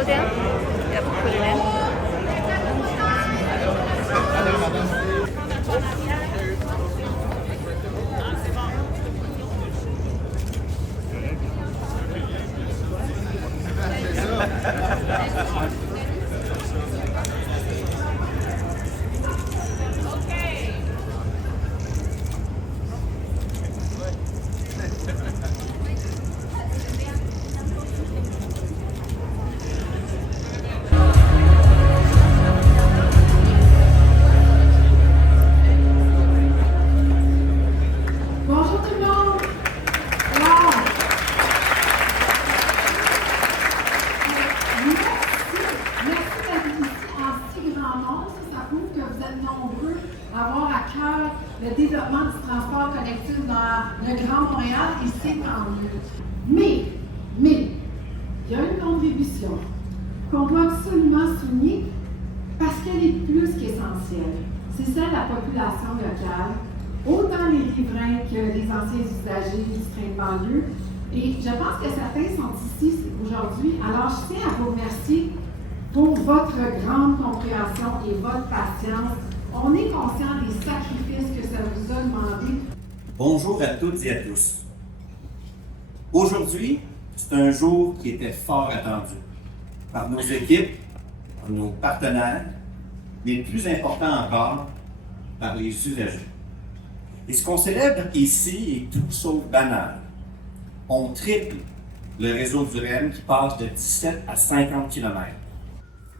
podium. Yep, put it in. Bonjour tout le monde! Wow! Merci d'être ici en si grand nombre. Ça prouve que vous êtes nombreux à avoir à cœur le développement du transport collectif dans le Grand Montréal et c'est tant mieux. Mais, il y a une contribution qu'on doit absolument souligner parce qu'elle est plus qu'essentielle. C'est celle de la population locale, autant les riverains que les anciens usagers du train de banlieue. Et je pense que certains sont ici aujourd'hui. Alors, je tiens à vous remercier pour votre grande compréhension et votre patience. On est conscient des sacrifices que ça vous a demandé. Bonjour à toutes et à tous. Aujourd'hui, c'est un jour qui était fort attendu par nos équipes, par nos partenaires, mais plus important encore, par les usagers. Et ce qu'on célèbre ici est tout sauf banal. On triple le réseau du REM qui passe de 17 à 50 km.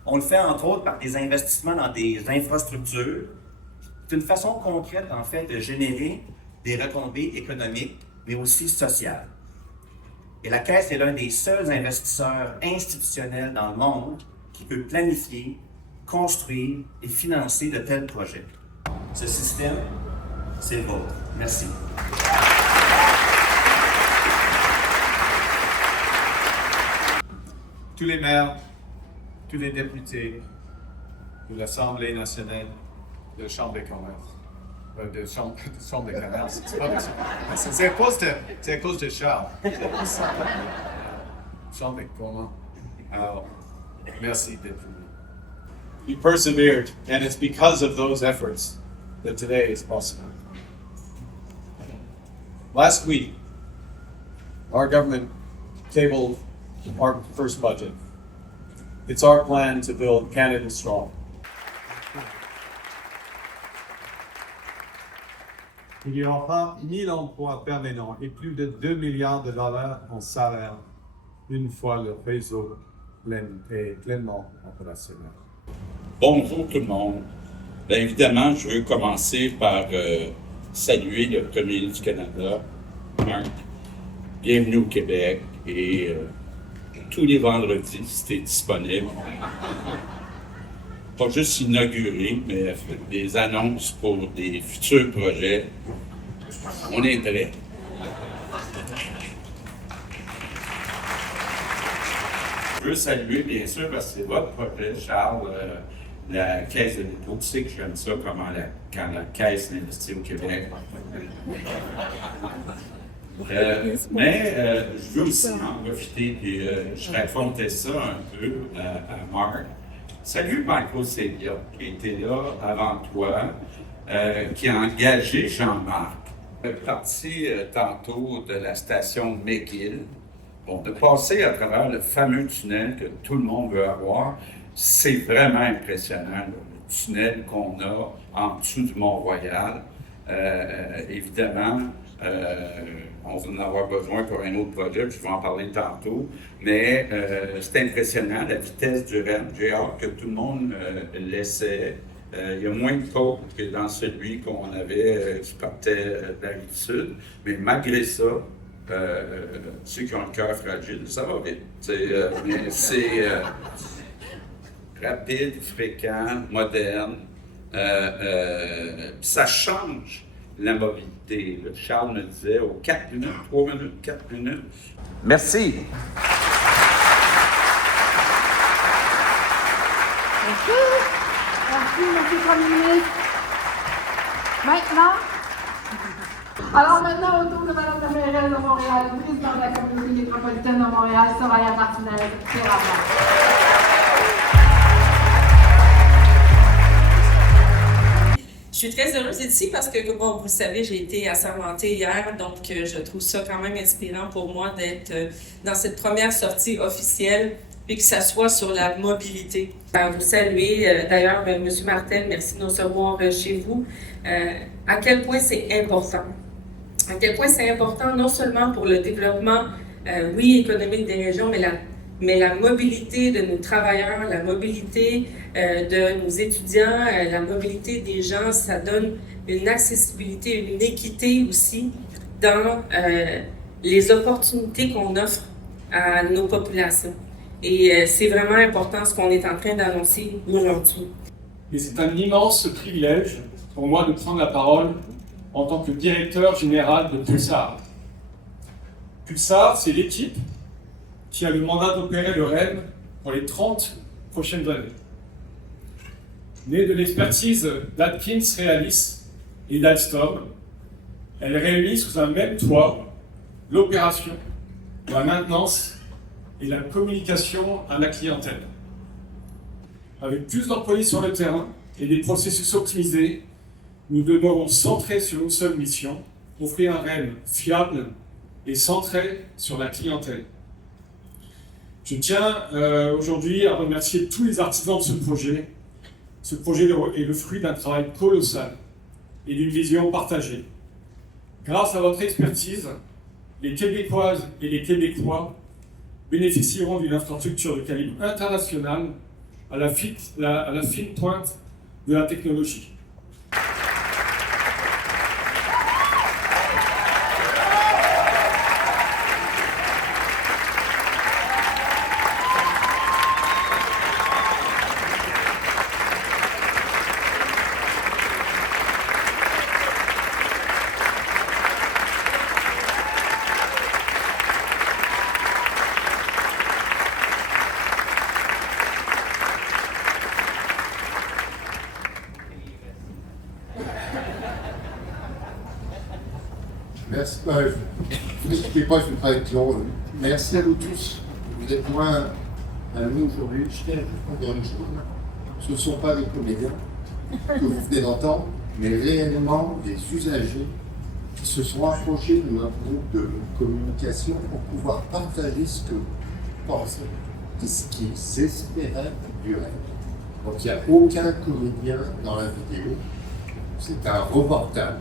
On le fait entre autres par des investissements dans des infrastructures. C'est une façon concrète en fait de générer des retombées économiques, mais aussi sociales. Et la Caisse est l'un des seuls investisseurs institutionnels dans le monde qui peut planifier, construire et financer de tels projets. Ce système, c'est le vôtre. Merci. Tous les maires, tous les députés de l'Assemblée nationale, de la Chambre des commerces, de Chambre de commerce, c'est pas possible. C'est à cause de Charles. Chambre des commerces. Alors, merci d'être venu. You persevered, and it's because of those efforts that today is possible. Last week, our government tabled our first budget. It's our plan to build Canada strong. Il y aura 1000 emplois permanents et plus de 2 milliards de dollars en salaire une fois le réseau est pleinement opérationnel. Bonjour tout le monde. Bien évidemment, je veux commencer par saluer le Premier ministre du Canada, Marc. Bienvenue au Québec et tous les vendredis, si tu es disponible. Pas juste inaugurer, mais des annonces pour des futurs projets. On est prêts. Je veux saluer, bien sûr, parce que c'est votre projet, Charles, la Caisse de dépôt. Tu sais que j'aime ça, quand la Caisse investit au Québec. Mais je veux aussi en profiter, puis je racontais ça un peu à Marc. Salut Michael Sévia, qui était là avant toi, qui a engagé Jean-Marc. Je suis parti tantôt de la station McGill. Bon, de passer à travers le fameux tunnel que tout le monde veut avoir, c'est vraiment impressionnant, là, le tunnel qu'on a en dessous du Mont-Royal. Évidemment, on va en avoir besoin pour un autre projet, puis je vais en parler tantôt, mais c'est impressionnant, la vitesse du REM. J'ai hâte que tout le monde l'essaie. Il y a moins de côtes que dans celui qu'on avait qui partait d'habitude, mais malgré ça, ceux qui ont le cœur fragile, ça va vite. Mais c'est rapide, fréquent, moderne. Ça change la mobilité. Charles me disait, 4 minutes, 3 minutes, 4 minutes. Merci. Merci, monsieur le Premier ministre. Maintenant, au tour de Mme la mairesse de Montréal, présidente de la communauté métropolitaine de Montréal, Soraya Martinez. Je suis très heureuse d'être ici parce que, bon, vous le savez, j'ai été assermentée hier, donc je trouve ça quand même inspirant pour moi d'être dans cette première sortie officielle, puis que ça soit sur la mobilité. Vous saluer, d'ailleurs, M. Martel, merci de nous recevoir chez vous. À quel point c'est important. À quel point c'est important non seulement pour le développement, oui, économique des régions, mais la mobilité de nos travailleurs, la mobilité de nos étudiants, la mobilité des gens, ça donne une accessibilité, une équité aussi dans les opportunités qu'on offre à nos populations. Et c'est vraiment important ce qu'on est en train d'annoncer aujourd'hui. Et c'est un immense privilège pour moi de prendre la parole en tant que directeur général de Pulsar. Pulsar, c'est l'équipe qui a le mandat d'opérer le REM pour les 30 prochaines années. Née de l'expertise d'Atkins Realis et d'Alstom, elle réunit sous un même toit l'opération, la maintenance et la communication à la clientèle. Avec plus d'employés sur le terrain et des processus optimisés, nous demeurons centrés sur une seule mission, offrir un REM fiable et centré sur la clientèle. Je tiens aujourd'hui à remercier tous les artisans de ce projet. Ce projet est le fruit d'un travail colossal et d'une vision partagée. Grâce à votre expertise, les Québécoises et les Québécois bénéficieront d'une infrastructure de calibre international à la fine pointe de la technologie. Merci. N'hésitez pas, je voudrais clore. Merci à vous tous. Vous êtes moins à nous aujourd'hui. Je tiens à dire une chose. Ce ne sont pas les comédiens que vous venez d'entendre, mais réellement des usagers qui se sont approchés de notre groupe de communication pour pouvoir partager ce que vous pensez et ce qu'ils espéraient du rêve. Donc il n'y a aucun comédien dans la vidéo. C'est un reportage.